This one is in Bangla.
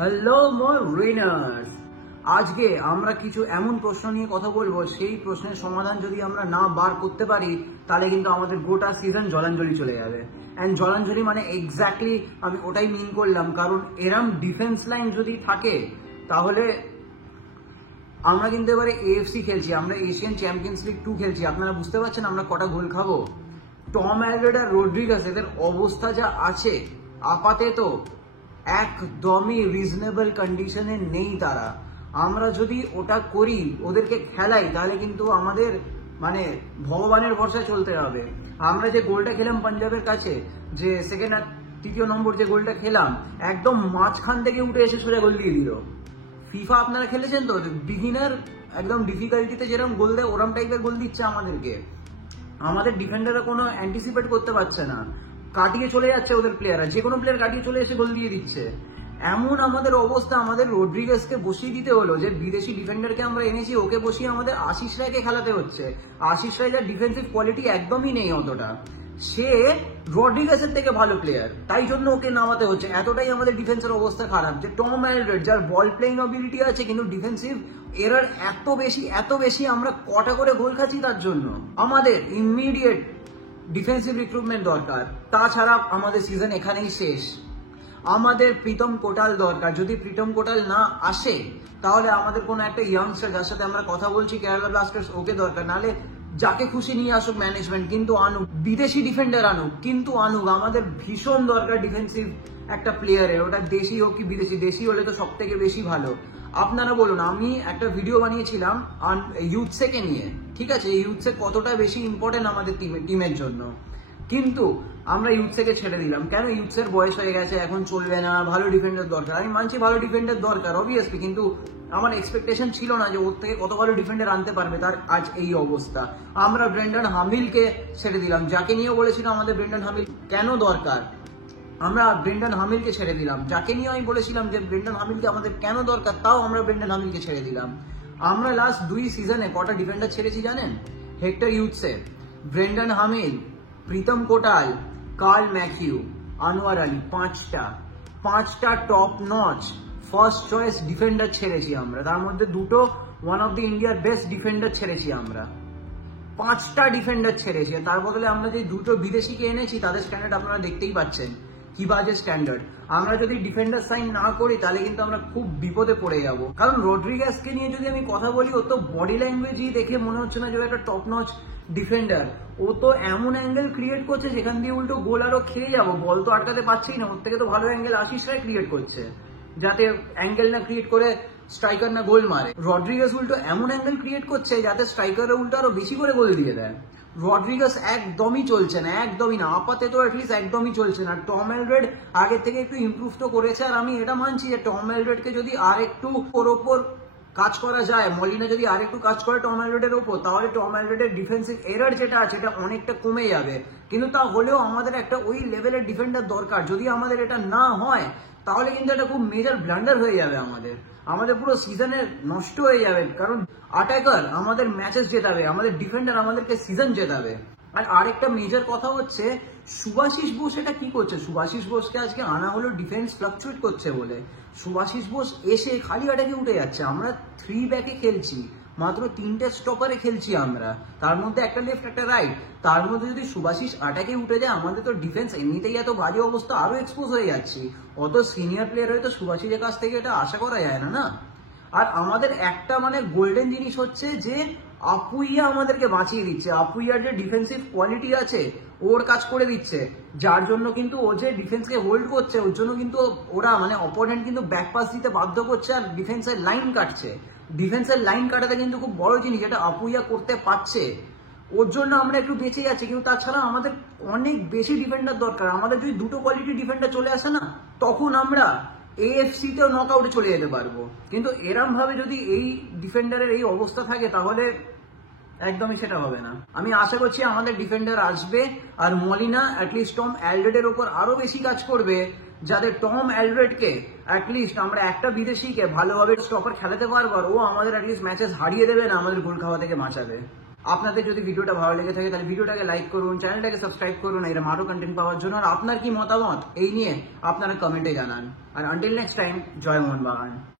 হ্যালো মরিনার্স, আজকে আমরা কিছু এমন প্রশ্ন নিয়ে কথা বলবো, সেই প্রশ্নের সমাধান যদি আমরা না বার করতে পারি তাহলে কিন্তু আমাদের গোটা সিজন জলাঞ্জলি চলে যাবে। অ্যান্ড জলাঞ্জলি মানে এক্স্যাক্টলি আমি ওটাই মিন করলাম, কারণ এরম ডিফেন্স লাইন যদি থাকে তাহলে আমরা কিন্তু এবারে এএফসি খেলছি, আমরা এশিয়ান চ্যাম্পিয়ন্স লিগ 2 খেলছি। আপনারা বুঝতে পারছেন আমরা কটা গোল খাবো। টম অ্যালডারওয়েট আর রড্রিগাস এদের অবস্থা যা আছে আপাতত একদমই রিজনেবল কন্ডিশনে নেই তারা। আমরা যদি ওটা করি, ওদেরকে খেলাই, তাহলে কিন্তু আমাদের মানে ভগবানের ভরসা চলতে হবে। আমরা যে গোলটা খেলাম পাঞ্জাবের কাছে, যে সেকেন্ড আর তৃতীয় নম্বর যে গোলটা খেলাম, একদম মাঝখান থেকে উঠে এসে সোজা গোল দিয়ে দিল। ফিফা আপনারা খেলেছেন তো, বিগিনার একদম ডিফিকাল্টিতে যেরকম গোল দেয় ওরম টাইপের গোল দিচ্ছে আমাদেরকে। আমাদের ডিফেন্ডাররা কোনো অ্যান্টিসিপেট করতে পারছে না, কাটিয়ে চলে যাচ্ছে ওদের প্লেয়াররা, যে কোনো প্লেয়ার কাটিয়ে চলে এসে গোল দিয়ে দিচ্ছে। এমন আমাদের অবস্থা, আমাদের রড্রিগাসকে বসিয়ে দিতে হলো, যে বিদেশি ডিফেন্ডারকে আমরা এনেছি ওকে বসিয়ে আমাদের আশিস রায়কে খেলাতে হচ্ছে। আশিস রায় যার ডিফেন্সিভ কোয়ালিটি একদমই নেই অতটা, সে রড্রিগাসের থেকে ভালো প্লেয়ার, তাই জন্য ওকে নামাতে হচ্ছে। এতটাই আমাদের ডিফেন্সের অবস্থা খারাপ যে টম অ্যালডারওয়েট যার বল প্লেইং অ্যাবিলিটি আছে কিন্তু ডিফেন্সিভ এরার এত বেশি আমরা কটা করে গোল খাচ্ছি তার জন্য। আমাদের ইমিডিয়েট ডিফেন্সিভ রিক্রুটমেন্ট দরকার, তাছাড়া আমাদের সিজন এখানেই শেষ। আমাদের প্রীতম কোটাল দরকার, যদি প্রীতম কোটাল না আসে তাহলে আমাদের কোনো একটা ইয়াংস্টার যার সাথে আমরা কথা বলছি কেরালা ব্লাস্টার্স, ওকে দরকার। নাহলে যাকে খুশি নিয়ে আসুক ম্যানেজমেন্ট, কিন্তু আনুক বিদেশি ডিফেন্ডার আনুক, কিন্তু আনুক। আমাদের ভীষণ দরকার ডিফেন্সিভ একটা প্লেয়ারের, ওটা দেশি হোক কি বিদেশি। দেশি হলে তো সব থেকে বেশি ভালো। আপনারা বলুন, আমি একটা ভিডিও বানিয়েছিলাম ইউথসেকে নিয়ে, ঠিক আছে, ইউথসেক কতটা বেশি ইম্পর্টেন্ট আমাদের টিমের জন্য, কিন্তু আমরা ইউথসেকে ছেড়ে দিলাম কেন? ইউথসের বয়স হয়ে গেছে, এখন চলবে না, ভালো ডিফেন্ডার দরকার। আমি মানছি ভালো ডিফেন্ডার দরকার অবভিয়াসলি, কিন্তু আমার এক্সপেকটেশন ছিল না যে ওর থেকে কত ভালো ডিফেন্ডার আনতে পারবে তার আজ এই অবস্থা। আমরা ব্রেন্ডন হামিলকে ছেড়ে দিলাম, যাকে নিয়ে বলেছিল আমাদের ব্রেন্ডন হামিল কেন দরকার, আমরা ব্রেন্ডন হামিলকে ছেড়ে দিলাম। যাকে নিয়ে আমি বলেছিলাম যে ব্রেন্ডন হামিলকে আমাদের কেন দরকার, তাও আমরা ব্রেন্ডন হামিলকে ছেড়ে দিলাম। আমরা লাস্ট 2 সিজনে কটা ডিফেন্ডার ছেড়েছি জানেন? হেক্টর ইউথসেফ, ব্রেন্ডন হামিল, প্রীতম কোটাল, কার্ল ম্যাথিউ, আনোয়ার আলী, পাঁচটা top notch first choice defender ছেড়েছি আমরা। তার মধ্যে দুটো ওয়ান অফ দি ইন্ডিয়ার বেস্ট ডিফেন্ডার ছেড়েছি আমরা। 5টা ডিফেন্ডার ছেড়েছি, তার বদলে আমরা যে দুটো বিদেশিকে এনেছি তাদের স্ট্যান্ডার্ড আপনারা দেখতেই পাচ্ছেন কি বাজে স্ট্যান্ডার্ড। আমরা যদি ডিফেন্ডার সাইন না করি তাহলে কিন্তু আমরা খুব বিপদে পড়ে যাব। কারণ রড্রিগাসকে নিয়ে যদি আমি কথা বলি, ও তো বডি ল্যাঙ্গুয়েজই দেখে মনে হচ্ছে না যে একটা টপ নচ ডিফেন্ডার। ও তো এমন অ্যাঙ্গেল ক্রিয়েট করছে যেখান দিয়ে উল্টো গোল আরো খেয়ে যাবো, বল তো আটকাতে পারছেই না। ওর থেকে তো ভালো অ্যাঙ্গেল আশিস রায় ক্রিয়েট করছে, যাতে অ্যাঙ্গেল না ক্রিয়েট করে স্ট্রাইকার না গোল মারে। রড্রিগাস উল্টো এমন অ্যাঙ্গেল ক্রিয়েট করছে যাতে স্ট্রাইকার উল্টো আরো বেশি করে গোল দিয়ে দেয়। রড্রিগাস একদমই চলছে না, একদমই না, আপাতত অ্যাটলিস্ট একদমই চলছে না। টম অ্যালডারওয়েট আগের থেকে একটু ইমপ্রুভ তো করেছে, আর আমি এটা মানছি যে টম অ্যালডারওয়েটকে যদি আর একটু ওর ওপর কাজ করা যায়, মলিনা যদি আর একটু কাজ করে টম অ্যালডারওয়েটের ওপর, তাহলে টম অ্যালডারওয়েটের ডিফেন্সিভ এরার যেটা আছে এটা অনেকটা কমে যাবে। কিন্তু তা হলেও আমাদের একটা ওই লেভেলের ডিফেন্ডার দরকার। যদি আমাদের এটা না হয় তাহলে কিন্তু এটা খুব মেজর ব্লান্ডার হয়ে যাবে, আমাদের পুরো সিজনে নষ্ট হয়ে যাবে। কারণ অ্যাটাকার আমাদের ম্যাচেস জেতাবে, আমাদের ডিফেন্ডার আমাদেরকে সিজন জেতাবে। আর আরেকটা মেজর কথা হচ্ছে শুভাশিস বোস এটা কি করছে। শুভাশিস বোসকে আজকে আনা হলো ডিফেন্স ফ্লাকচুয়েট করছে বলে। শুভাশিস বোস এসে খালি আটাকে উঠে যাচ্ছে। আমরা 3 ব্যাকে খেলছি, মাত্র 3টে স্টপারে খেলছি আমরা, তার মধ্যে একটা লেফট একটা রাইট। তার মধ্যে যদি শুভাশিস আটাকে উঠে যায়, আমাদের তো ডিফেন্স এমনিতেই এত বাজে অবস্থা, আরো এক্সপোজ হয়ে যাচ্ছি। অত সিনিয়র প্লেয়ার হয়তো শুভাশিসের কাছ থেকে এটা আশা করা যায় না। আর আমাদের একটা মানে গোল্ডেন জিনিস হচ্ছে যে আপুইয়া আমাদেরকে বাঁচিয়ে দিচ্ছে। আপুইয়ার যে ডিফেন্সিভ কোয়ালিটি আছে ওর কাজ করে দিচ্ছে, যার জন্য কিন্তু ও যে ডিফেন্সকে হোল্ড করছে, ওর জন্য কিন্তু ওরা মানে অপোনেন্ট কিন্তু ব্যাকপাস দিতে বাধ্য করছে আর ডিফেন্সের লাইন কাটছে। ডিফেন্সের লাইন কাটাতে কিন্তু খুব বড় জিনিস, যেটা আপুইয়া করতে পারছে, ওর জন্য আমরা একটু বেঁচে যাচ্ছি। কিন্তু তাছাড়া আমাদের অনেক বেশি ডিফেন্ডার দরকার। আমাদের যদি দুটো কোয়ালিটি ডিফেন্ডার চলে আসে না, তখন আমরা এএফসি তেও নক আউটে চলে যেতে পারবো। কিন্তু এরম ভাবে যদি এই ডিফেন্ডারের এই অবস্থা থাকে তাহলে একদমই সেটা হবে না। আমি আশা করছি আমাদের ডিফেন্ডার আসবে, আর মলিনা অ্যাটলিস্ট টম অ্যালডারওয়েটের ওপর আরো বেশি কাজ করবে, যাতে টম অ্যালডারওয়েটকে অ্যাটলিস্ট আমরা একটা বিদেশিকে ভালোভাবে স্টপার খেলাতে পারবো, আর ও আমাদের অ্যাটলিস্ট ম্যাচেস হারিয়ে দেবে না, আমাদের গোল খাওয়া থেকে বাঁচাবে। আপনাদের যদি ভিডিওটা ভালো লেগে থাকে তাহলে ভিডিওটাকে লাইক করুন, চ্যানেলটাকে সাবস্ক্রাইব করুন এরকম আরো কন্টেন্ট পাওয়ার জন্য। আর আপনার কি মতামত এই নিয়ে আপনারা কমেন্টে জানান। আর আনটিল নেক্সট টাইম, জয় মোহনবাগান।